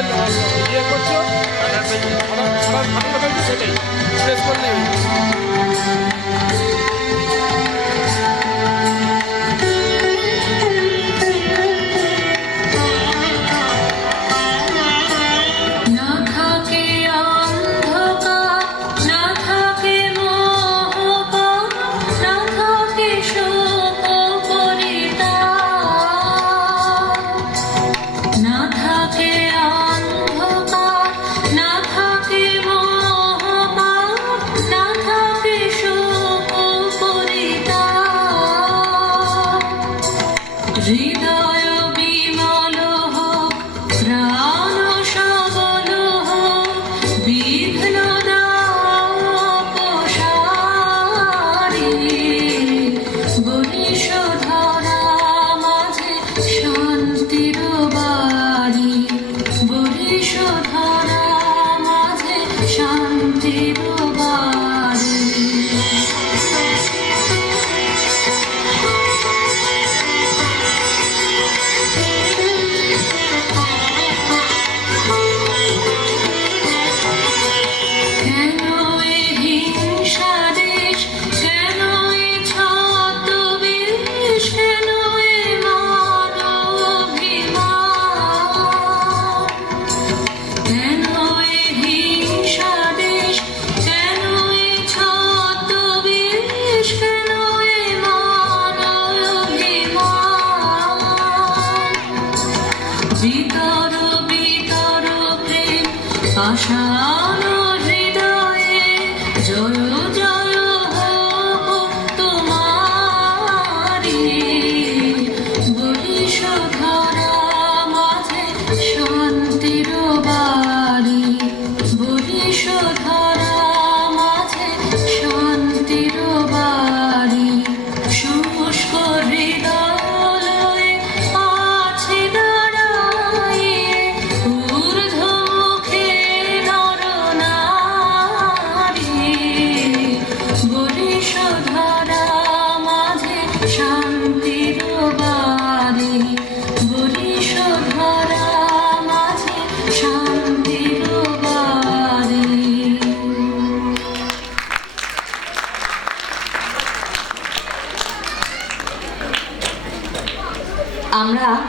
ইয়ে করছো সেটাই প্রেস করলেই হৃদয় বিমল হোক, প্রাণ সবল হোক, বিঘ্ন দাও প্রসারী। বরিশধরা মাঝে শান্তির বাড়ি, বরিশধরা মাঝে শান্তির বাড়ি। ভিতর ভিতর প্রেম পাষাণ হৃদয়ে, জয় জয় হোক তোমারি। বরিশধরা মাঝে শান্তির বাড়ি, বরিশধরা মাঝে শান্তির বাড়ি। শুষ্ক হৃদয় আছে দাঁড়াইয়ে, ঊর্ধ্বমুখে নরনারী। বরিশধরা মাঝে শান্তির বাড়ি, বরিশধরা মাঝে শান্তির বাড়ি। আমরা